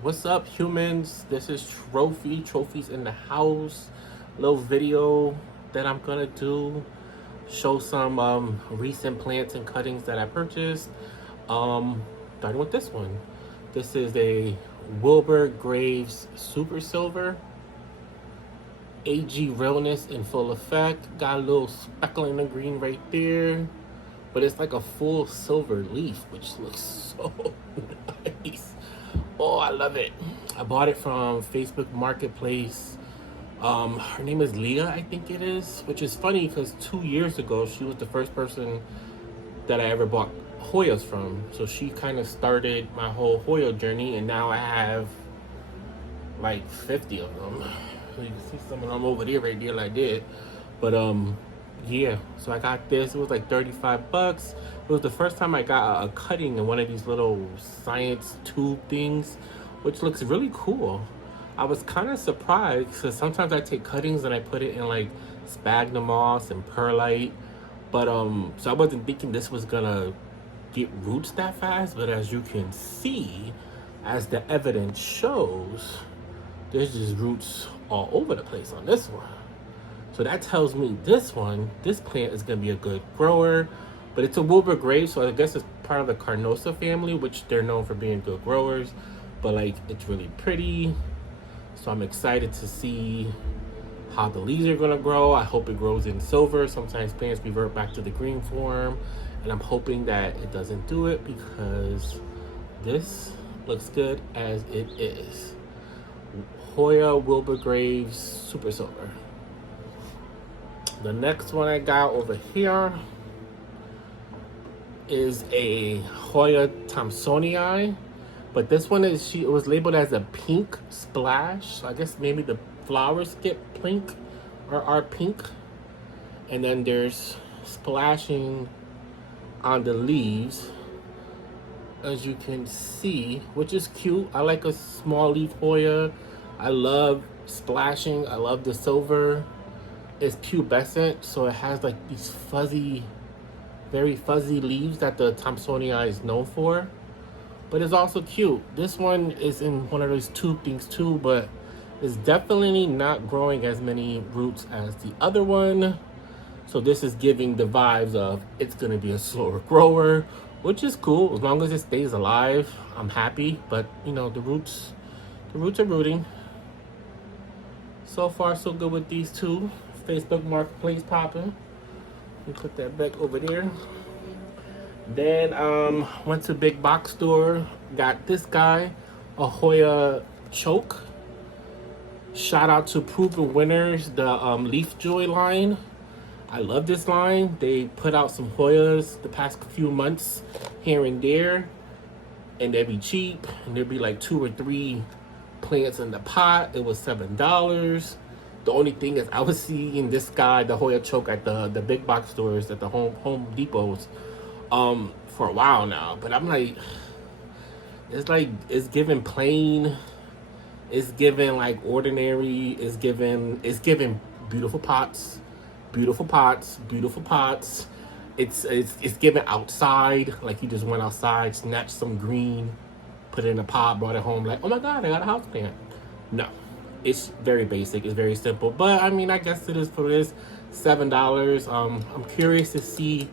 What's up, humans? This is Trophies in the house. Little video that I'm gonna do. Show some recent plants and cuttings that I purchased. Um, Starting with this one. This is a Wilbur Graves Super Silver. AG realness in full effect. Got a little speckling of green right there. But it's like a full silver leaf, which looks so nice. Oh, I love it. I bought it from Facebook Marketplace. Her name is Leah, I think it is, which is funny because 2 years ago she was the first person that I ever bought Hoyas from. So she kind of started my whole Hoya journey, and now I have like 50 of them. So you can see some of them over there, right there, like that. But yeah. So I got this. It was like 35 bucks. It was the first time I got a cutting in one of these little science tube things, which looks really cool. I was kind of surprised because sometimes I take cuttings and I put it in like sphagnum moss and perlite, but so I wasn't thinking this was gonna get roots that fast. But as you can see, as the evidence shows, there's just roots all over the place on this one. So that tells me this plant is gonna be a good grower. But it's a Wilbur Graves, so I guess it's part of the Carnosa family, which they're known for being good growers. But like, it's really pretty. So I'm excited to see how the leaves are gonna grow. I hope it grows in silver. Sometimes plants revert back to the green form. And I'm hoping that it doesn't do it because this looks good as it is. Hoya Wilbur Graves Super Silver. The next one I got over here is a Hoya Thomsonii, but this one is it was labeled as a pink splash. So I guess maybe the flowers get pink or are pink, and then there's splashing on the leaves, as you can see, which is cute. I like a small leaf Hoya. I love splashing. I love the silver. It's pubescent, so it has like these fuzzy, very fuzzy leaves that the Thomsonii is known for. But it's also cute. This one is in one of those tube things too, but it's definitely not growing as many roots as the other one. So this is giving the vibes of it's gonna be a slower grower, which is cool. As long as it stays alive, I'm happy. But you know, the roots are rooting. So far, so good with these two. Facebook Marketplace popping. You put that back over there. Then went to big box store. Got this guy, a Hoya Chouke. Shout out to Proven Winners, the Leaf Joy line. I love this line. They put out some Hoyas the past few months here and there, and they'd be cheap, and there'd be like 2 or 3 plants in the pot. It was $7. The only thing is I was seeing this guy, the Hoya Chouke, at the big box stores, at the Home Depots, for a while now. But I'm like, it's giving plain, it's giving like ordinary, it's giving beautiful pots, beautiful pots, beautiful pots. It's giving outside, like you just went outside, snatched some green, put it in a pot, brought it home, like, oh my god, I got a house plant. No. It's very basic. It's very simple. But, I mean, I guess it is for this. $7. I'm curious to see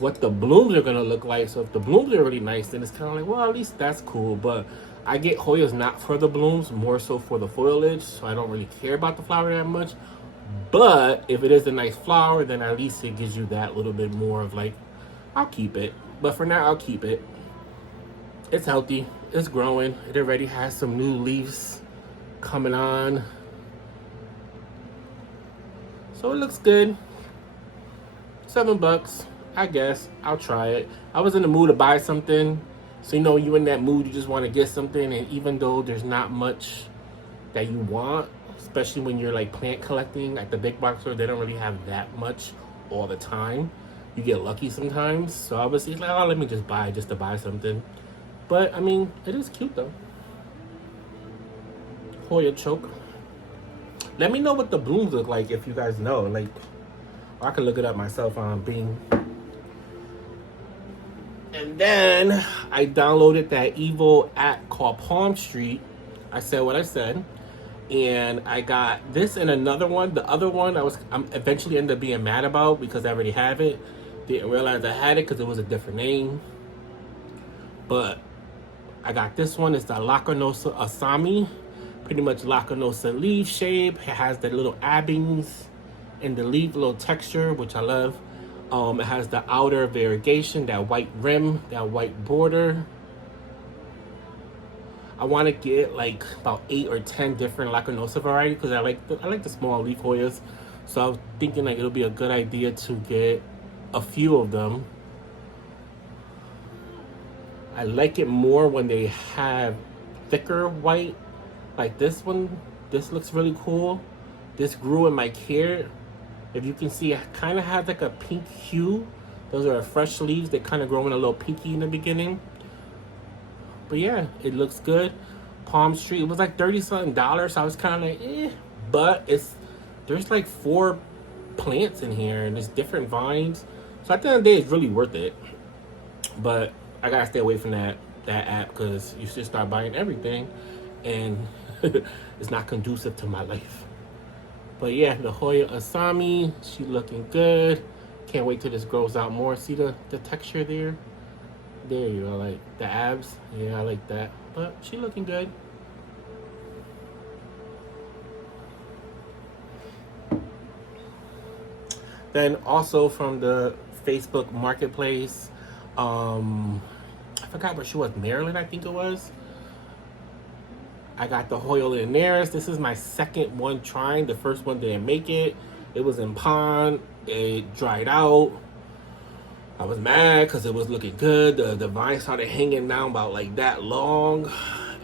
what the blooms are going to look like. So, if the blooms are really nice, then it's kind of like, well, at least that's cool. But I get Hoyas not for the blooms, more so for the foliage. So, I don't really care about the flower that much. But if it is a nice flower, then at least it gives you that little bit more of like, I'll keep it. But for now, I'll keep it. It's healthy. It's growing. It already has some new leaves coming on, so it looks good. $7, I guess. I'll try it. I was in the mood to buy something, so you know, you in that mood, you just want to get something, and even though there's not much that you want, especially when you're like plant collecting at the big box store, they don't really have that much all the time. You get lucky sometimes, so I was like, oh, let me just buy just to buy something. But I mean, it is cute though. Hoya Chouke. Let me know what the blooms look like if you guys know. Like, or I can look it up myself on Bing. And then I downloaded that evil app called Palm Street, I said what I said. And I got this and another one. The other one I'm eventually ended up being mad about because I already have it. Didn't realize I had it because it was a different name. But I got this one. It's the Lacunosa Asami. Pretty much Lacunosa leaf shape. It has the little abbings in the leaf, little texture, which I love. It has the outer variegation, that white rim, that white border. I want to get like about 8 or 10 different Lacunosa varieties because I like the small leaf Hoyas. So I was thinking like it'll be a good idea to get a few of them. I like it more when they have thicker white, like this one. This looks really cool. This grew in my care. If you can see, it kind of has like a pink hue. Those are fresh leaves. They kind of grow in a little pinky in the beginning. But yeah, it looks good. Palm Street, it was like $30-something. So I was kind of like, eh. But there's like 4 plants in here and there's different vines. So at the end of the day, it's really worth it. But I gotta stay away from that app because you should start buying everything, and it's not conducive to my life. But yeah, the Hoya Asami, she looking good. Can't wait till this grows out more. See the texture there? There you go, like the abs. Yeah, I like that. But she looking good. Then also from the Facebook Marketplace, I forgot where she was, Maryland, I think it was. I got the Hoya Linearis. This is my second one trying. The first one didn't make it. It was in pond. It dried out. I was mad because it was looking good. The vine started hanging down about like that long.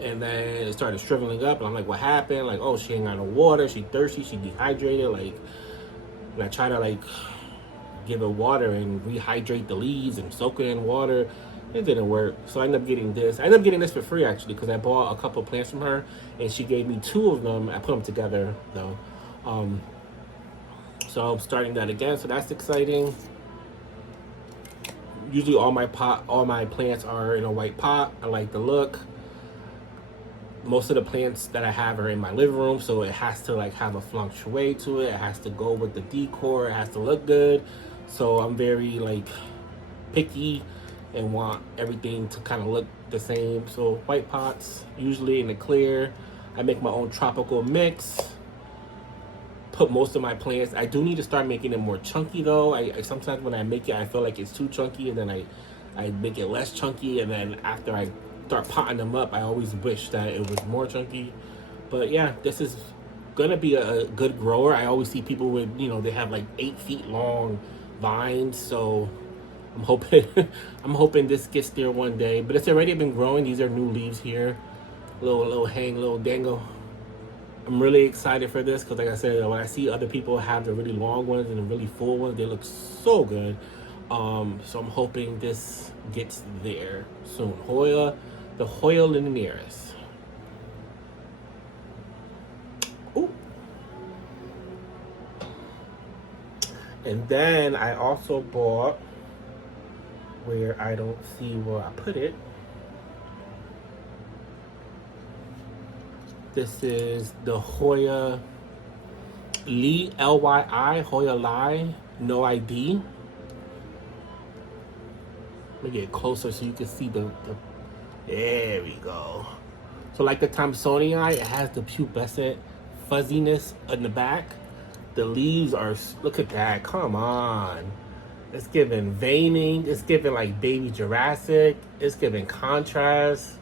And then it started shriveling up. And I'm like, what happened? Like, oh, she ain't got no water. She thirsty. She dehydrated. Like, and I try to like give it water and rehydrate the leaves and soak it in water. It didn't work. So I ended up getting this. I ended up getting this for free actually because I bought a couple plants from her and she gave me 2 of them. I put them together though. So I'm starting that again. So that's exciting. Usually all my plants are in a white pot. I like the look. Most of the plants that I have are in my living room, so it has to like have a feng shui to it. It has to go with the decor. It has to look good. So I'm very like picky and want everything to kind of look the same. So white pots, usually in the clear. I make my own tropical mix. Put most of my plants. I do need to start making it more chunky though. I sometimes when I make it, I feel like it's too chunky, and then I make it less chunky, and then after I start potting them up, I always wish that it was more chunky. But yeah, this is gonna be a good grower. I always see people with, you know, they have like 8 feet long vines, so I'm hoping this gets there one day. But it's already been growing. These are new leaves here. Little hang, little dangle. I'm really excited for this because like I said, when I see other people have the really long ones and the really full ones, they look so good. So I'm hoping this gets there soon. The Hoya Linearis. Ooh. And then I also bought, where I don't see where I put it. This is the Hoya Lyi, Lyi, Hoya Lyi NOID. Let me get closer so you can see the there we go. So like the Thomsonii, it has the pubescent fuzziness in the back. The leaves are, look at that, come on. It's giving veining, it's giving like baby Jurassic, it's giving contrast.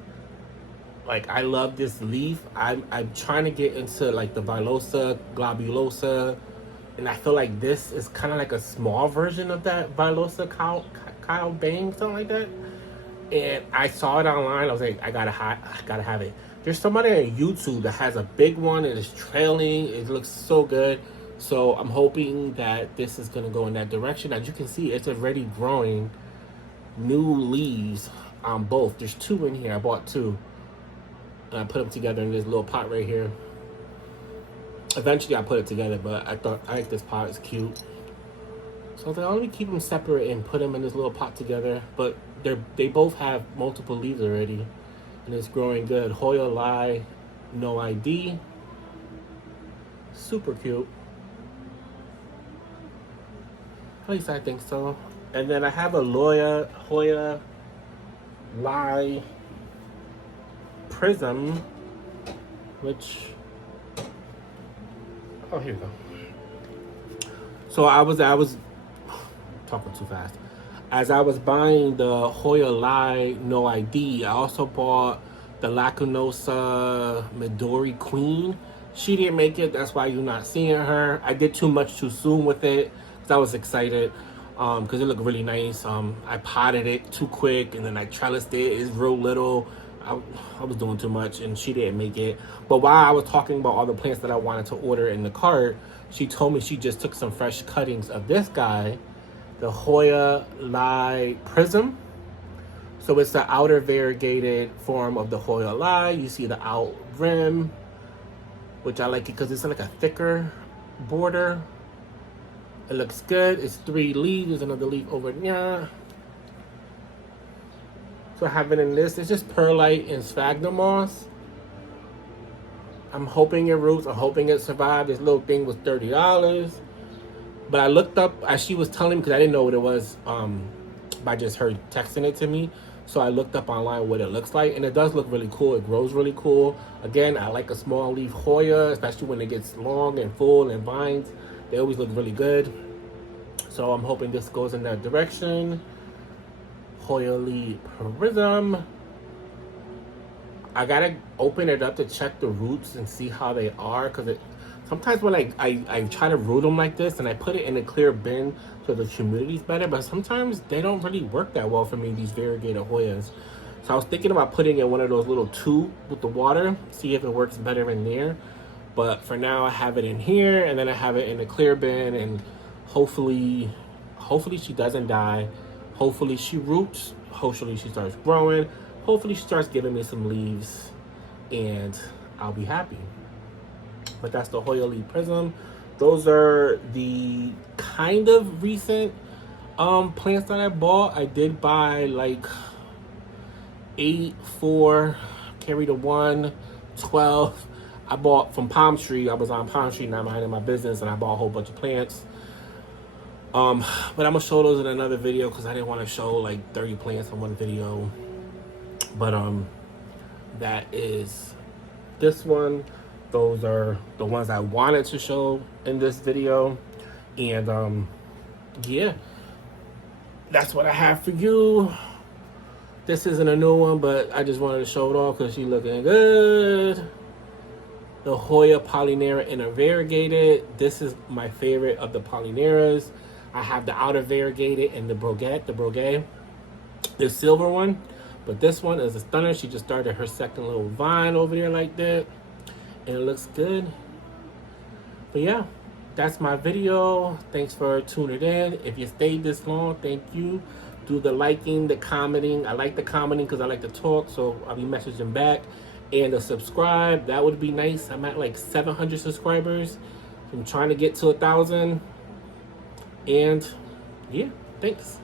Like I love this leaf. I'm trying to get into like the Villosa, globulosa, and I feel like this is kind of like a small version of that Villosa cow bang, something like that. And I saw it online. I was like, I gotta have it. There's somebody on YouTube that has a big one and it's trailing. It looks so good. So I'm hoping that this is gonna go in that direction. As you can see, it's already growing new leaves on both. There's 2 in here. I bought 2. And I put them together in this little pot right here. Eventually I put it together, but I think this pot is cute. So I was like, let me keep them separate and put them in this little pot together. But they both have multiple leaves already. And it's growing good. Hoya Lyi NOID. Super cute. At least I think so. And then I have a Hoya Lyi Prism, which, oh, here we go. So I was talking too fast. As I was buying the Hoya Lyi NOID, I also bought the Lacunosa Midori Queen. She didn't make it, that's why you're not seeing her. I did too much too soon with it because I was excited because it looked really nice. I potted it too quick and then I trellised it. It's real little. I was doing too much and she didn't make it. But while I was talking about all the plants that I wanted to order in the cart, she told me she just took some fresh cuttings of this guy, the Hoya Lyi Prism. So it's the outer variegated form of the Hoya Lyi. You see the out rim, which I like it because it's like a thicker border. It looks good. It's 3 leaves. There's another leaf over there. So I have it in this. It's just perlite and sphagnum moss. I'm hoping it roots. I'm hoping it survived. This little thing was $30. But I looked up as she was telling me because I didn't know what it was by just her texting it to me. So I looked up online what it looks like, and it does look really cool. It grows really cool. Again, I like a small leaf Hoya, especially when it gets long and full and vines. They always look really good. So I'm hoping this goes in that direction. Hoya Lyi Prism. I gotta open it up to check the roots and see how they are, because sometimes when I try to root them like this and I put it in a clear bin so the humidity's better, but sometimes they don't really work that well for me, these variegated Hoyas. So I was thinking about putting in one of those little tubes with the water, see if it works better in there. But for now I have it in here and then I have it in a clear bin, and hopefully she doesn't die. Hopefully she roots. Hopefully she starts growing. Hopefully she starts giving me some leaves and I'll be happy. But that's the Hoya Lyi Prism. Those are the kind of recent plants that I bought. I did buy like 8, 4, carry the 1, 12. I bought from Palm Tree. I was on Palm Tree, not minding my business, and I bought a whole bunch of plants. But I'm gonna show those in another video because I didn't want to show like 30 plants in one video. But that is this one. Those are the ones I wanted to show in this video. And yeah, that's what I have for you. This isn't a new one, but I just wanted to show it off because she's looking good. The Hoya Polyneura Inner Variegated. This is my favorite of the Polyneuras. I have the outer variegated and the Broguet. The silver one. But this one is a stunner. She just started her second little vine over there like that. And it looks good. But yeah, that's my video. Thanks for tuning in. If you stayed this long, thank you. Do the liking, the commenting. I like the commenting because I like to talk, so I'll be messaging back. And the subscribe, that would be nice. I'm at like 700 subscribers. I'm trying to get to 1,000. And yeah, thanks.